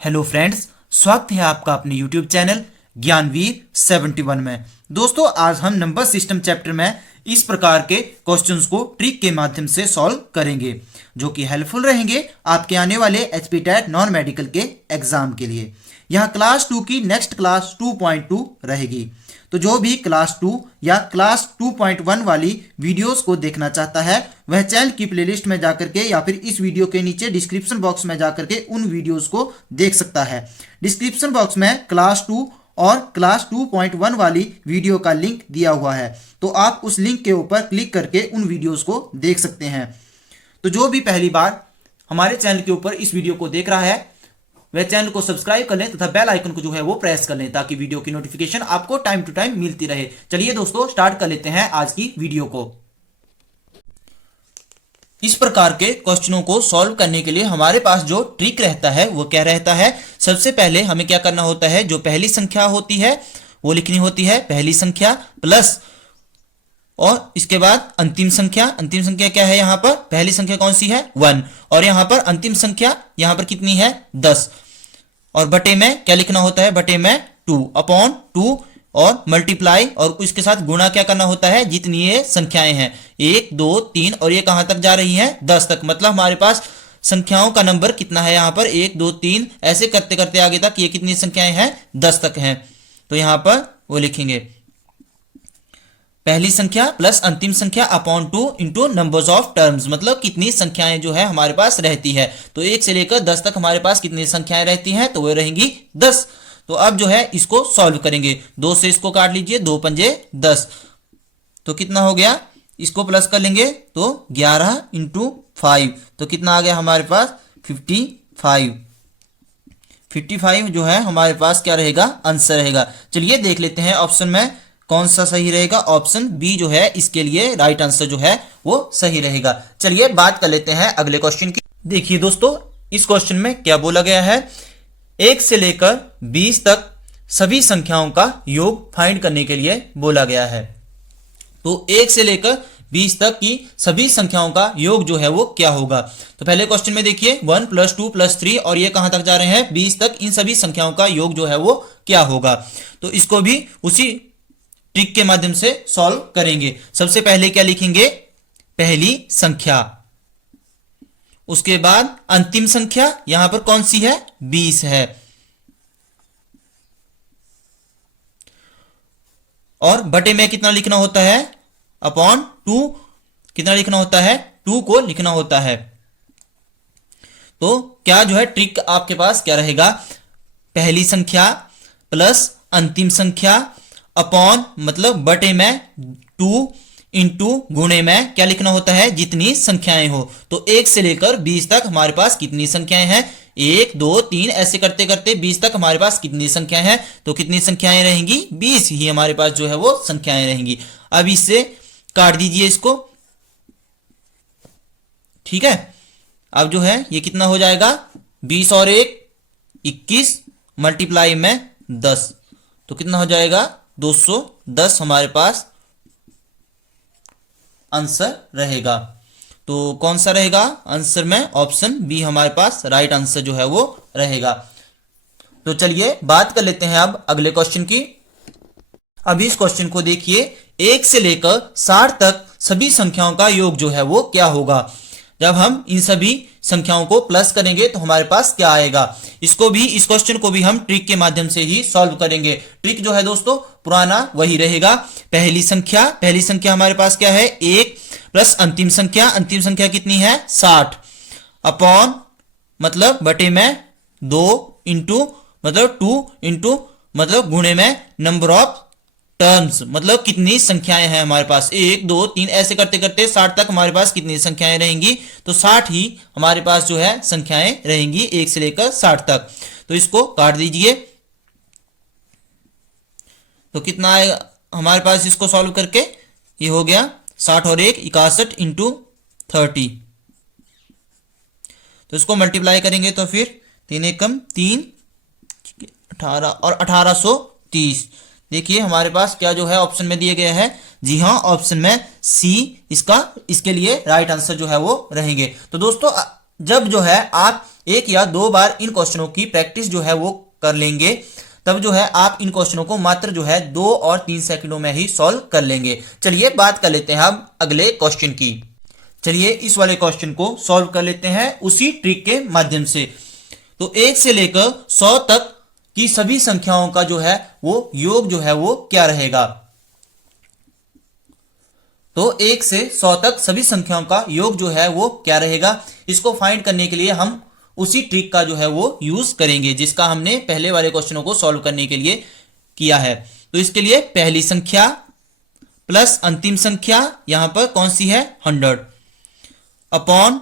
Hello friends, स्वागत है आपका अपने यूट्यूब चैनल ज्ञानवीर 71 में। दोस्तों, आज हम नंबर सिस्टम चैप्टर में इस प्रकार के क्वेश्चंस को ट्रिक के माध्यम से सॉल्व करेंगे, जो कि हेल्पफुल रहेंगे आपके आने वाले एचपीटेट नॉन मेडिकल के एग्जाम के लिए। यहाँ क्लास 2 की नेक्स्ट क्लास 2.2 रहेगी, तो जो भी क्लास 2 या क्लास 2.1 वाली वीडियोस को देखना चाहता है वह चैनल की प्लेलिस्ट में जाकर के या फिर इस वीडियो के नीचे डिस्क्रिप्शन बॉक्स में जाकर के उन वीडियोस को देख सकता है। डिस्क्रिप्शन बॉक्स में क्लास 2 और क्लास 2.1 वाली वीडियो का लिंक दिया हुआ है, तो आप उस लिंक के ऊपर क्लिक करके उन वीडियोस को देख सकते हैं। तो जो भी पहली बार हमारे चैनल के ऊपर इस वीडियो को देख रहा है वह चैनल को सब्सक्राइब कर लें तथा बेल आइकन को जो है वो प्रेस कर लें, ताकि वीडियो की नोटिफिकेशन आपको टाइम टू टाइम मिलती रहे। चलिए दोस्तों, स्टार्ट कर लेते हैं आज की वीडियो को। इस प्रकार के क्वेश्चनों को सॉल्व करने के लिए हमारे पास जो ट्रिक रहता है वो क्या रहता है। सबसे पहले हमें क्या करना होता है, जो पहली संख्या होती है वो लिखनी होती है पहली संख्या प्लस, और इसके बाद अंतिम संख्या। अंतिम संख्या क्या है, यहां पर पहली संख्या कौन सी है 1, और यहां पर अंतिम संख्या यहां पर कितनी है 10, और बटे में क्या लिखना होता है, बटे में 2 अपॉन 2, और मल्टीप्लाई और इसके साथ गुणा क्या करना होता है, जितनी ये संख्याएं हैं 1 2 3 और ये कहां तक जा रही हैं 10 तक। मतलब हमारे पास संख्याओं का नंबर कितना है यहां पर 1 2 3, ऐसे करते करते आगे तक ये कितनी संख्याएं हैं 10 तक हैं। तो यहां पर वो लिखेंगे पहली संख्या प्लस अंतिम संख्या upon 2 into numbers of terms, मतलब कितनी संख्याएं जो है हमारे पास रहती है। तो 1 से लेकर 10 तक हमारे पास कितनी संख्याएं रहती हैं, तो वो रहेंगी 10। तो अब जो है इसको सॉल्व करेंगे, 2 से इसको काट लीजिए, 2 पंजे 10, तो कितना हो गया, इसको प्लस कर लेंगे तो 11 इंटू 5, तो कितना आ गया हमारे पास 55 जो है हमारे पास क्या रहेगा, आंसर रहेगा। चलिए देख लेते हैं ऑप्शन में कौन सा सही रहेगा। ऑप्शन बी जो है इसके लिए राइट आंसर जो है वो सही रहेगा। चलिए बात कर लेते हैं अगले क्वेश्चन की। देखिए दोस्तों, इस क्वेश्चन में क्या बोला गया है, 1 से लेकर 20 तक सभी संख्याओं का योग फाइंड करने के लिए बोला गया है। तो 1 से लेकर 20 तक की सभी संख्याओं का योग जो है वो क्या होगा। तो पहले क्वेश्चन में देखिए 1 + 2 + 3, और ये कहां तक जा रहे हैं 20 तक, इन सभी संख्याओं का योग जो है वो क्या होगा। तो इसको भी उसी ट्रिक के माध्यम से सॉल्व करेंगे। सबसे पहले क्या लिखेंगे, पहली संख्या, उसके बाद अंतिम संख्या यहां पर कौन सी है 20 है, और बटे में कितना लिखना होता है अपॉन 2, कितना लिखना होता है 2 को लिखना होता है। तो क्या जो है ट्रिक आपके पास क्या रहेगा, पहली संख्या प्लस अंतिम संख्या अपॉन मतलब बटे में 2 इंटू गुणे में क्या लिखना होता है, जितनी संख्याएं हो। तो 1 से लेकर 20 तक हमारे पास कितनी संख्याएं हैं, 1 2 3 ऐसे करते करते 20 तक हमारे पास कितनी संख्याएं हैं, तो कितनी संख्याएं रहेंगी 20 ही हमारे पास जो है वो संख्याएं रहेंगी। अब इससे काट दीजिए इसको, ठीक है। अब जो है ये कितना हो जाएगा, 20 और 1 21 मल्टीप्लाई में 10, तो कितना हो जाएगा 210 हमारे पास आंसर रहेगा। तो कौन सा रहेगा आंसर में, ऑप्शन बी हमारे पास राइट आंसर जो है वो रहेगा। तो चलिए बात कर लेते हैं अब अगले क्वेश्चन की। अब इस क्वेश्चन को देखिए, 1 से लेकर 60 तक सभी संख्याओं का योग जो है वो क्या होगा। जब हम इन सभी संख्याओं को प्लस करेंगे तो हमारे पास क्या आएगा। इसको भी, इस क्वेश्चन को भी हम ट्रिक के माध्यम से ही सॉल्व करेंगे। ट्रिक जो है दोस्तों पुराना वही रहेगा, पहली संख्या हमारे पास क्या है 1 प्लस अंतिम संख्या कितनी है 60 अपॉन मतलब बटे में 2 इंटू मतलब 2 इंटू मतलब गुणे में नंबर ऑफ टर्म्स, मतलब कितनी संख्याएं हैं हमारे पास 1 2 3 ऐसे करते करते 60 तक हमारे पास कितनी संख्याएं रहेंगी, तो 60 ही हमारे पास जो है संख्याएं रहेंगी 1 से लेकर 60 तक। तो इसको काट दीजिए, तो कितना आएगा हमारे पास, इसको सॉल्व करके ये हो गया 60 और 1 61 इंटू 30, तो इसको मल्टीप्लाई करेंगे तो फिर 3 एकम 3 18 और 1830। देखिए हमारे पास क्या जो है ऑप्शन में दिया गया है, जी हाँ ऑप्शन में सी इसके लिए राइट आंसर जो है वो रहेंगे। तो दोस्तों जब जो है आप एक या दो बार इन क्वेश्चनों की प्रैक्टिस जो है वो कर लेंगे, तब जो है आप इन क्वेश्चनों को मात्र जो है 2 और 3 सेकंडों में ही सॉल्व कर लेंगे। चलिए बात कर लेते हैं हम अगले क्वेश्चन की। चलिए इस वाले क्वेश्चन को सॉल्व कर लेते हैं उसी ट्रिक के माध्यम से। तो 1 से लेकर 100 तक की सभी संख्याओं का जो है वो योग जो है वो क्या रहेगा। तो 1 से 100 तक सभी संख्याओं का योग जो है वो क्या रहेगा, इसको फाइंड करने के लिए हम उसी ट्रिक का जो है वो यूज करेंगे जिसका हमने पहले वाले क्वेश्चनों को सॉल्व करने के लिए किया है। तो इसके लिए पहली संख्या प्लस अंतिम संख्या यहां पर कौन सी है 100 upon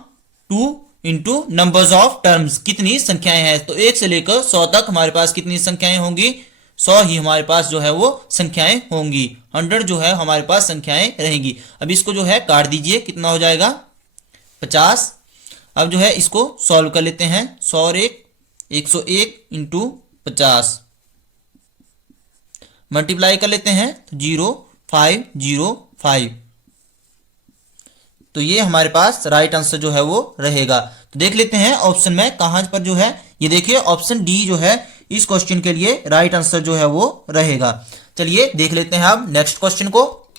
2 into numbers of terms, कितनी संख्याएं हैं। तो 1 से लेकर 100 तक हमारे पास कितनी संख्याएं होंगी, 100 ही हमारे पास जो है वो संख्याएं होंगी, 100 जो है हमारे पास संख्याएं रहेंगी। अब इसको जो है काट दीजिए, कितना हो जाएगा 50। अब जो है इसको सॉल्व कर लेते हैं, 100 और 101 इंटू 50 मल्टीप्लाई कर लेते हैं, 0505। तो ये हमारे पास राइट आंसर जो है वो रहेगा। तो देख लेते हैं ऑप्शन में कहां पर जो है, ये देखिए ऑप्शन डी जो है इस क्वेश्चन के लिए राइट आंसर जो है वो रहेगा। चलिए देख लेते हैं अब नेक्स्ट क्वेश्चन को।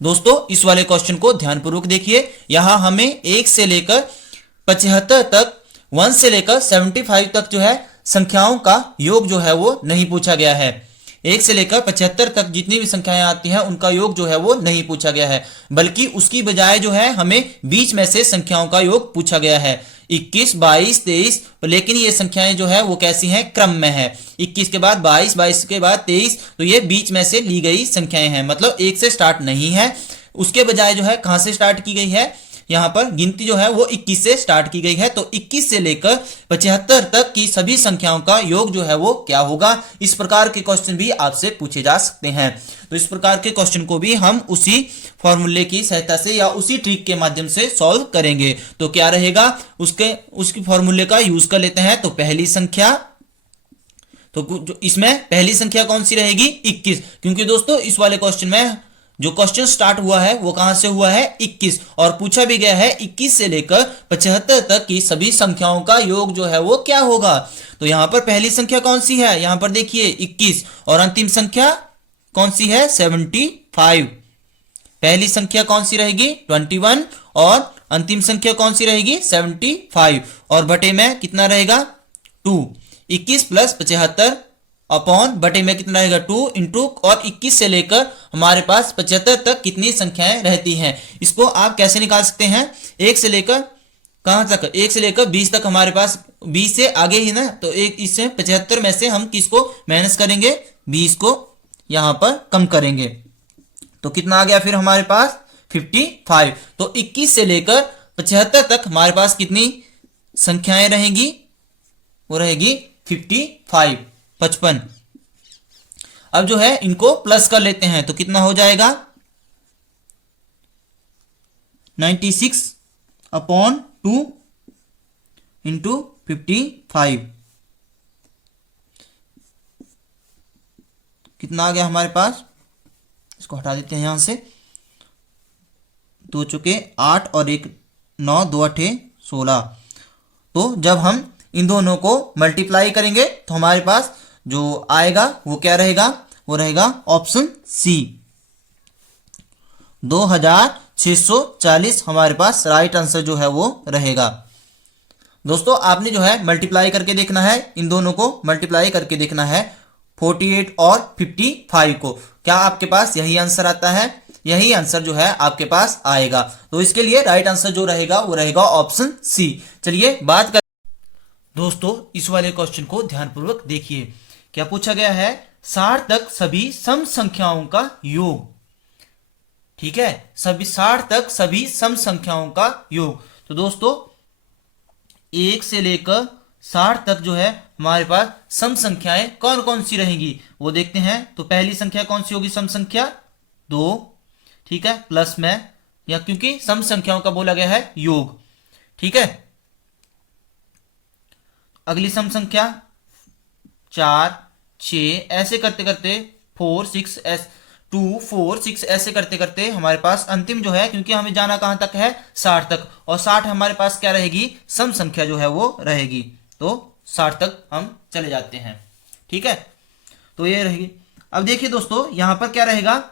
दोस्तों इस वाले क्वेश्चन को ध्यानपूर्वक देखिए, यहां हमें 1 से लेकर 75 तक, 1 से लेकर 75 तक जो है संख्याओं का योग जो है वो नहीं पूछा गया है। 1 से लेकर 75 तक जितनी भी संख्याएं आती हैं उनका योग जो है वो नहीं पूछा गया है, बल्कि उसकी बजाय जो है हमें बीच में से संख्याओं का योग पूछा गया है, 21, 22, 23। लेकिन ये संख्याएं जो है वो कैसी हैं, क्रम में है, 21 के बाद 22, 22 के बाद 23, तो ये बीच में से ली गई संख्याएं हैं, मतलब 1 से स्टार्ट नहीं है। उसके बजाय जो है कहां से स्टार्ट की गई है, यहां पर गिनती जो है वो 21 से स्टार्ट की गई है। तो 21 से लेकर 75 तक की सभी संख्याओं का योग जो है वो क्या होगा। इस प्रकार के क्वेश्चन भी आपसे पूछे जा सकते हैं। तो इस प्रकार के क्वेश्चन को भी हम उसी फॉर्मूले की सहायता से या उसी ट्रिक के माध्यम से सॉल्व करेंगे। तो क्या रहेगा, उसकी फॉर्मूले का यूज कर लेते हैं। तो पहली संख्या, तो इसमें पहली संख्या कौन सी रहेगी 21, क्योंकि दोस्तों इस वाले क्वेश्चन में जो क्वेश्चन स्टार्ट हुआ है वो कहां से हुआ है 21, और पूछा भी गया है 21 से लेकर 75 तक की सभी संख्याओं का योग जो है वो क्या होगा। तो यहां पर पहली संख्या कौन सी है, यहां पर देखिए 21, और अंतिम संख्या कौन सी है 75। पहली संख्या कौन सी रहेगी 21, और अंतिम संख्या कौन सी रहेगी 75, और बटे में कितना रहेगा 2। 21 प्लस 75 अपॉन बटे में कितना रहेगा 2 इंटू, और 21 से लेकर हमारे पास 75 तक कितनी संख्याएं रहती हैं। इसको आप कैसे निकाल सकते हैं, 1 से लेकर कहां तक, 1 से लेकर 20 तक हमारे पास 20 से आगे ही ना, तो एक इससे 75 में से हम किसको माइनस करेंगे, 20 को यहां पर कम करेंगे। तो कितना आ गया फिर हमारे पास 55। तो 21 से लेकर 75 तक हमारे पास कितनी संख्याएं रहेंगी, वो रहेगी 55। अब जो है इनको प्लस कर लेते हैं, तो कितना हो जाएगा 96 अपॉन 2 इंटू 55। कितना आ गया हमारे पास, इसको हटा देते हैं यहां से, 2 चुके 8 और 1 9, 2 8 16। तो जब हम इन दोनों को मल्टीप्लाई करेंगे तो हमारे पास जो आएगा वो क्या रहेगा, वो रहेगा ऑप्शन सी, 2640 हमारे पास राइट आंसर जो है वो रहेगा। दोस्तों आपने जो है मल्टीप्लाई करके देखना है, इन दोनों को मल्टीप्लाई करके देखना है 48 और 55 को, क्या आपके पास यही आंसर आता है, यही आंसर जो है आपके पास आएगा। तो इसके लिए राइट आंसर जो रहेगा वो रहेगा ऑप्शन सी। चलिए बात कर दोस्तों इस वाले क्वेश्चन को ध्यानपूर्वक देखिए, क्या पूछा गया है, 60 तक सभी सम संख्याओं का योग। ठीक है, सभी 60 तक सभी सम संख्याओं का योग। तो दोस्तों 1 से लेकर 60 तक जो है हमारे पास सम संख्याएं कौन कौन सी रहेंगी वो देखते हैं। तो पहली संख्या कौन सी होगी, सम संख्या 2, ठीक है, प्लस में, या क्योंकि सम संख्याओं का बोला गया है योग, ठीक है। अगली सम संख्या 4, 6, ऐसे करते करते 4, 6, 2 4 6 ऐसे करते करते हमारे पास अंतिम जो है, क्योंकि हमें जाना कहां तक है 60 तक, और 60 हमारे पास क्या रहेगी, सम संख्या जो है वो रहेगी। तो 60 तक हम चले जाते हैं। ठीक है, तो ये रहेगी। अब देखिए दोस्तों यहां पर क्या रहेगा,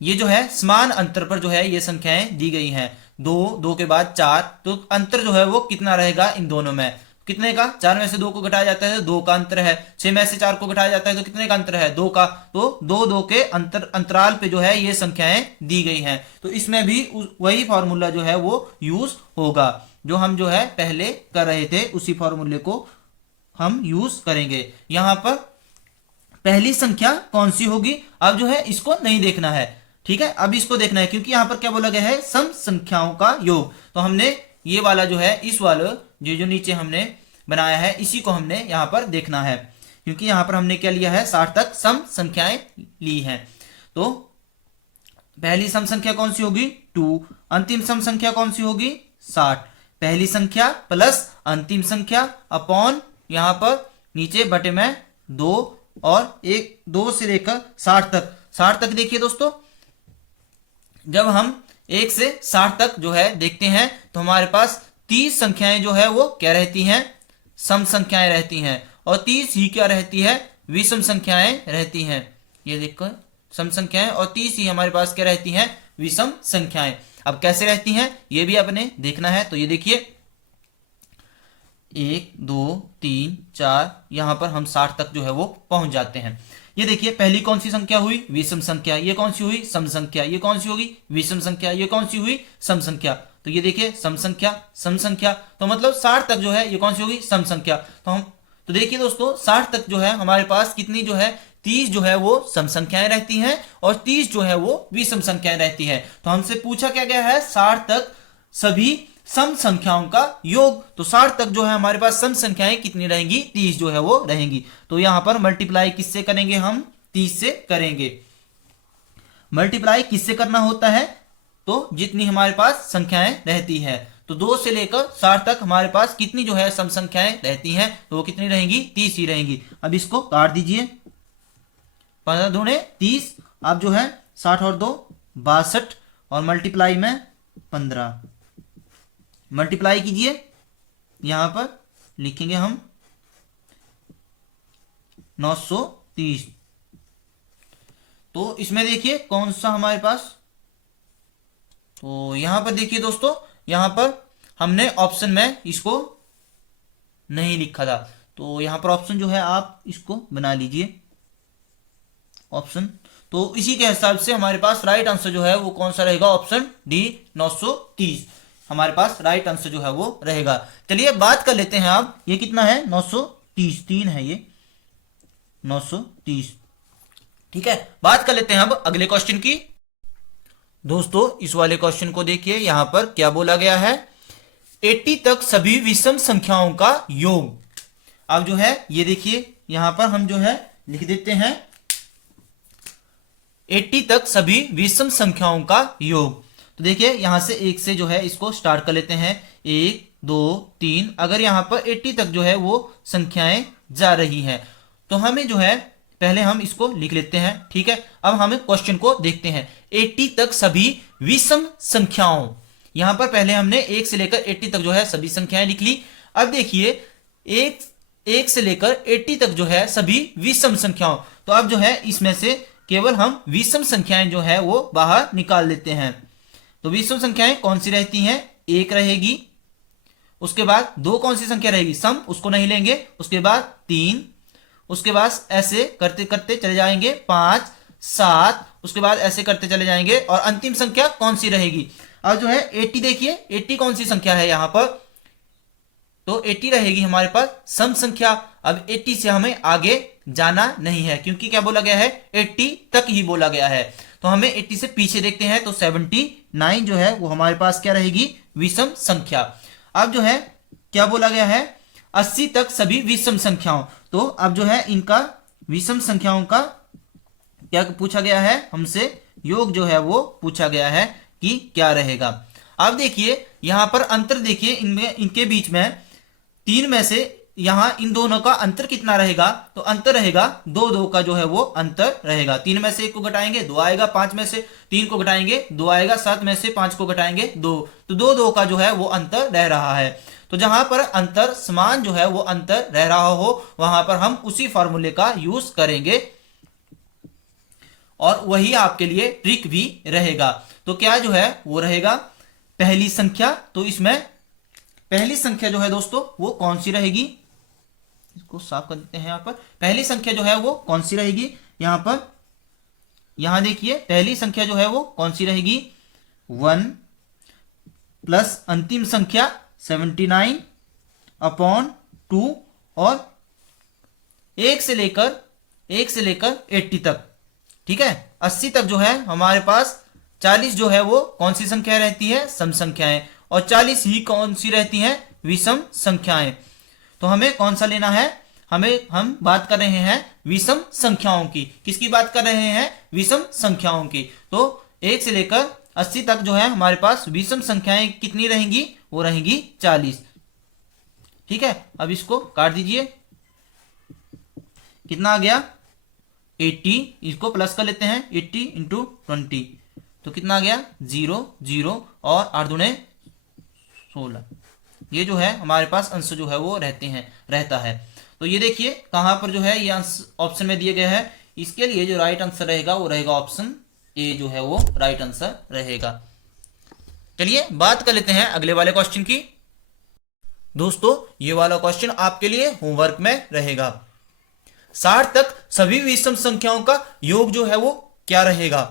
ये जो है समान अंतर पर जो है ये संख्याएं दी गई हैं, 2 2 के बाद 4, तो अंतर जो है वो कितना रहेगा इन दोनों में, कितने का, 4 में से 2 को घटाया जाता है तो 2 का अंतर है, 6 में से 4 को घटाया जाता है तो कितने का अंतर है, 2 का, तो 2 2 के अंतराल पे जो है ये संख्याएं दी गई हैं। तो इसमें भी वही फॉर्मूला जो है वो यूज होगा, जो हम जो है पहले कर रहे थे उसी फॉर्मूले को हम यूज करेंगे। यहां पर पहली संख्या कौन सी होगी, अब जो है इसको नहीं देखना है। ठीक है, अब इसको देखना है, क्योंकि यहां पर क्या बोला गया है, सम संख्याओं का योग। तो हमने ये वाला जो है, इस वाले जो नीचे हमने बनाया है इसी को हमने यहां पर देखना है, क्योंकि यहां पर हमने क्या लिया है, 60 तक सम संख्याएं ली हैं। तो पहली सम संख्या कौन सी होगी, 2, अंतिम सम संख्या कौन सी होगी, 60। पहली संख्या प्लस अंतिम संख्या अपॉन यहां पर नीचे बटे में 2, और 2 से लेकर 60 तक देखिए दोस्तों, जब हम 1 से 60 तक जो है देखते हैं तो हमारे पास 30 संख्याएं जो है वो क्या रहती हैं, सम संख्याएं रहती हैं, और 30 ही क्या रहती है, विषम संख्याएं रहती हैं। ये देखो सम संख्याएं, और 30 ही हमारे पास क्या रहती हैं, विषम संख्याएं। अब कैसे रहती हैं ये भी अपने देखना है। तो ये देखिए 1 2 3 4, यहां पर हम 60 तक जो है वो पहुंच जाते हैं। ये देखिए पहली कौन सी संख्या हुई, विषम संख्या, ये कौन सी हुई, सम संख्या, ये कौन सी होगी, विषम संख्या, ये कौन सी हुई, सम संख्या। तो ये देखिए सम संख्या, तो मतलब 60 तक जो है ये कौन सी होगी, सम संख्या। तो देखिए दोस्तों 60 तक जो है हमारे पास कितनी जो है, 30 जो है वो सम संख्याएं रहती हैं, और 30 जो है वो विषम संख्याएं रहती हैं। तो हमसे पूछा क्या गया है, 60 तक सभी सम संख्याओं का योग। तो 60 तक जो है हमारे पास सम संख्याएं कितनी रहेंगी, 30 जो है वो रहेंगी। तो यहां पर मल्टीप्लाई किससे करेंगे, हम 30 से करेंगे। मल्टीप्लाई किससे करना होता है, तो जितनी हमारे पास संख्याएं रहती है। तो 2 से लेकर 60 तक हमारे पास कितनी जो है सम संख्याएं रहती हैं, तो वो कितनी रहेंगी, 30 ही रहेंगी। अब इसको काट दीजिए, 15 दूने 30, अब जो है 60 और 2 62, और मल्टीप्लाई में 15, मल्टीप्लाई कीजिए, यहां पर लिखेंगे हम 930। तो इसमें देखिए कौन सा हमारे पास, तो यहां पर देखिए दोस्तों, यहां पर हमने ऑप्शन में इसको नहीं लिखा था, तो यहां पर ऑप्शन जो है आप इसको बना लीजिए ऑप्शन। तो इसी के हिसाब से हमारे पास राइट आंसर जो है वो कौन सा रहेगा, ऑप्शन डी 930 हमारे पास राइट आंसर जो है वो रहेगा। चलिए बात कर लेते हैं अब, ये कितना है, 930, 3 है ये 930। ठीक है, बात कर लेते हैं अब अगले क्वेश्चन की। दोस्तों इस वाले क्वेश्चन को देखिए, यहां पर क्या बोला गया है, 80 तक सभी विषम संख्याओं का योग। अब जो है ये देखिए यहां पर हम जो है लिख देते हैं 80 तक सभी विषम संख्याओं का योग। तो देखिए यहां से 1 से जो है इसको स्टार्ट कर लेते हैं, 1 2 3। अगर यहां पर 80 तक जो है वो संख्याएं जा रही हैं, तो हमें जो है पहले हम इसको लिख लेते हैं। ठीक है, अब हमें क्वेश्चन को देखते हैं, 80 तक सभी विषम संख्याओं। यहां पर पहले हमने 1 से लेकर 80 तक जो है सभी संख्याएं लिख ली। अब देखिए 1 से लेकर 80 तक जो है सभी विषम संख्याओं, तो अब जो है इसमें से केवल हम विषम संख्याएं जो है वो बाहर निकाल लेते हैं। तो विषम संख्याएं कौन सी रहती हैं, 1 रहेगी, उसके बाद 2 कौन सी संख्या रहेगी, सम, उसको नहीं लेंगे, उसके बाद 3, उसके बाद ऐसे करते करते चले जाएंगे 5 7, उसके बाद ऐसे करते चले जाएंगे, और अंतिम संख्या कौन सी रहेगी। अब जो है 80, देखिए 80 कौन सी संख्या है यहां पर, तो 80 रहेगी हमारे पास सम संख्या। अब 80 से हमें आगे जाना नहीं है, क्योंकि क्या बोला गया है, 80 तक ही बोला गया है। तो हमें 80 से पीछे देखते हैं, तो 79 जो है वो हमारे पास क्या रहेगी, विषम संख्या। अब जो है क्या बोला गया है, 80 तक सभी विषम संख्याओं। तो अब जो है इनका विषम संख्याओं का क्या पूछा गया है हमसे, योग जो है वो पूछा गया है कि क्या रहेगा। अब देखिए यहां पर अंतर देखिए, इनमें इनके बीच में 3 में से यहां इन दोनों का अंतर कितना रहेगा, तो अंतर रहेगा 2 2 का जो है वो अंतर रहेगा। 3 में से 1 को घटाएंगे 2 आएगा, 5 में से 3 को घटाएंगे 2 आएगा, 7 में से 5 को घटाएंगे 2, तो 2 2 का जो है वो अंतर रह रहा है। तो जहां पर अंतर समान जो है वो अंतर रह रहा हो वहां पर हम उसी फॉर्मूले का यूज करेंगे और वही आपके लिए ट्रिक भी रहेगा। तो क्या जो है वो रहेगा पहली संख्या, तो इसमें पहली संख्या जो है दोस्तों वो कौन सी रहेगी, इसको साफ कर देते हैं। यहां पर पहली संख्या जो है वो कौन सी रहेगी, यहां पर यहां देखिए पहली संख्या जो है वो कौन सी रहेगी, 1 प्लस अंतिम संख्या 79 अपॉन 2 और 1 से लेकर 80 तक, ठीक है। 80 तक जो है हमारे पास 40 जो है वो कौन सी संख्या रहती है, सम संख्याएं, और 40 ही कौन सी रहती हैं, विषम संख्याएं। तो हमें कौन सा लेना है, हम बात कर रहे हैं विषम संख्याओं की। किसकी बात कर रहे हैं, विषम संख्याओं की। तो 1 से लेकर 80 तक जो है हमारे पास विषम संख्याएं कितनी रहेंगी, वो रहेंगी 40, ठीक है। अब इसको काट दीजिए, कितना आ गया 80, इसको प्लस कर लेते हैं 80 इंटू 20, तो कितना आ गया 0 0 और 8 दूने 16। ये जो है हमारे पास अंश जो है वो रहता है। तो ये देखिए कहां पर जो है ये अंश ऑप्शन में दिए गए हैं। इसके लिए जो राइट आंसर रहेगा वो रहेगा ऑप्शन ए, जो है वो राइट आंसर रहेगा। चलिए बात कर लेते हैं अगले वाले क्वेश्चन की। दोस्तों ये वाला क्वेश्चन आपके लिए होमवर्क में रहेगा। 60 तक सभी विषम संख्याओं का योग जो है वो क्या रहेगा,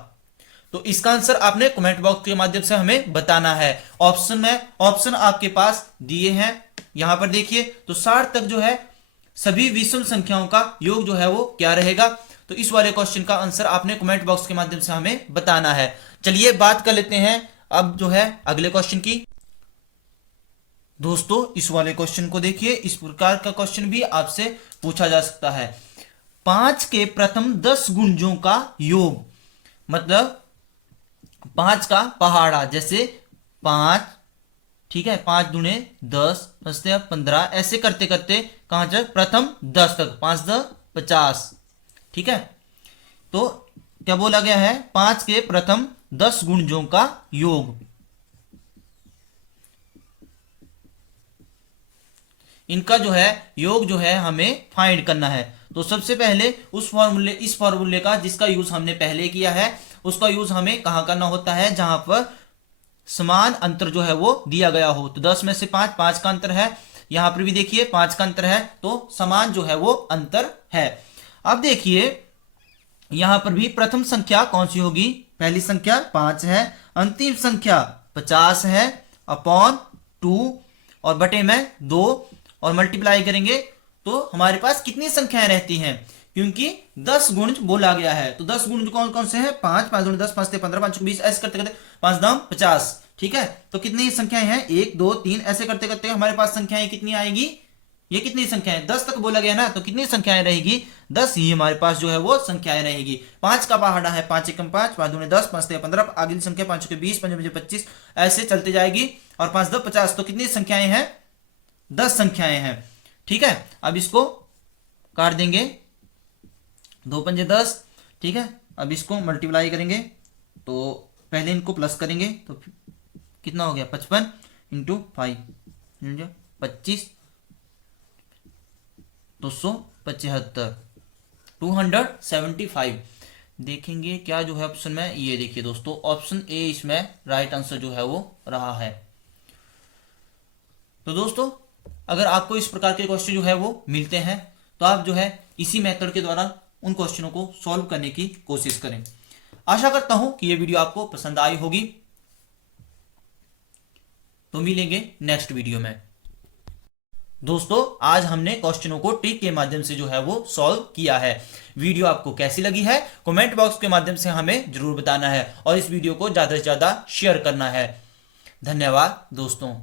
तो इसका आंसर आपने कमेंट बॉक्स के माध्यम से हमें बताना है। ऑप्शन आपके पास दिए हैं, यहां पर देखिए। तो 60 तक जो है सभी विषम संख्याओं का योग जो है वो क्या रहेगा, तो इस वाले क्वेश्चन का आंसर आपने कमेंट बॉक्स के माध्यम से हमें बताना है। चलिए बात कर लेते हैं अब जो है अगले क्वेश्चन की। दोस्तों इस वाले क्वेश्चन को देखिए, इस प्रकार का क्वेश्चन भी आपसे पूछा जा सकता है। 5 के प्रथम 10 गुणजों का योग, मतलब 5 का पहाड़ा, जैसे 5, ठीक है, 5 दूने 10, 15, ऐसे करते करते कहां तक, प्रथम 10 तक, 5 10 50, ठीक है। तो क्या बोला गया है, 5 के प्रथम 10 गुणजों का योग, इनका जो है योग जो है हमें फाइंड करना है। तो सबसे पहले इस फॉर्मूले का जिसका यूज हमने पहले किया है उसका यूज हमें कहां करना होता है, जहां पर समान अंतर जो है वो दिया गया हो। तो 10 में से 5 का अंतर है, यहां पर भी देखिए 5 का अंतर है, तो समान जो है वो अंतर है। अब देखिए यहां पर भी प्रथम संख्या कौन सी होगी, पहली संख्या 5 है, अंतिम संख्या 50 है, अपॉन 2 और बटे में 2 और मल्टीप्लाई करेंगे तो हमारे पास कितनी संख्याएं रहती हैं, क्योंकि 10 गुण बोला गया है। तो 10 गुण कौन कौन से हैं, 5 5 दूनी 10, 5 15, 5 20, ऐसे करते करते 5 दाम 50, ठीक है। तो कितनी संख्याएं हैं, 1 2 3, ऐसे करते करते हमारे पास संख्याएं कितनी आएगी, ये कितनी संख्याएं, 10 तक बोला गया ना, तो कितनी संख्याएं रहेगी, 10 ही हमारे पास जो है वो संख्याएं रहेगी। 5 का पहाड़ा है, 5 एकम 5, 5 दूनी 10, 5 15, अगली संख्या 5 के 20, 5 25, ऐसे चलते जाएगी, और 5 10 50, तो कितनी संख्याएं हैं, 10 संख्याएं हैं, ठीक है। अब इसको काट देंगे, 2 पंजे 10, ठीक है। अब इसको मल्टीप्लाई करेंगे, तो पहले इनको प्लस करेंगे तो कितना हो गया, 55 इंटू 5 25, 275, 275। देखेंगे क्या जो है ऑप्शन में, ये देखिए दोस्तों ऑप्शन ए इसमें राइट आंसर जो है वो रहा है। तो दोस्तों अगर आपको इस प्रकार के क्वेश्चन जो है वो मिलते हैं तो आप जो है इसी मेथड के द्वारा उन क्वेश्चनों को सॉल्व करने की कोशिश करें। आशा करता हूं कि ये वीडियो आपको पसंद आई होगी। तो मिलेंगे नेक्स्ट वीडियो में। दोस्तों आज हमने क्वेश्चनों को ट्रिक के माध्यम से जो है वो सॉल्व किया है। वीडियो आपको कैसी लगी है कमेंट बॉक्स के माध्यम से हमें जरूर बताना है, और इस वीडियो को ज्यादा से ज्यादा शेयर करना है। धन्यवाद दोस्तों।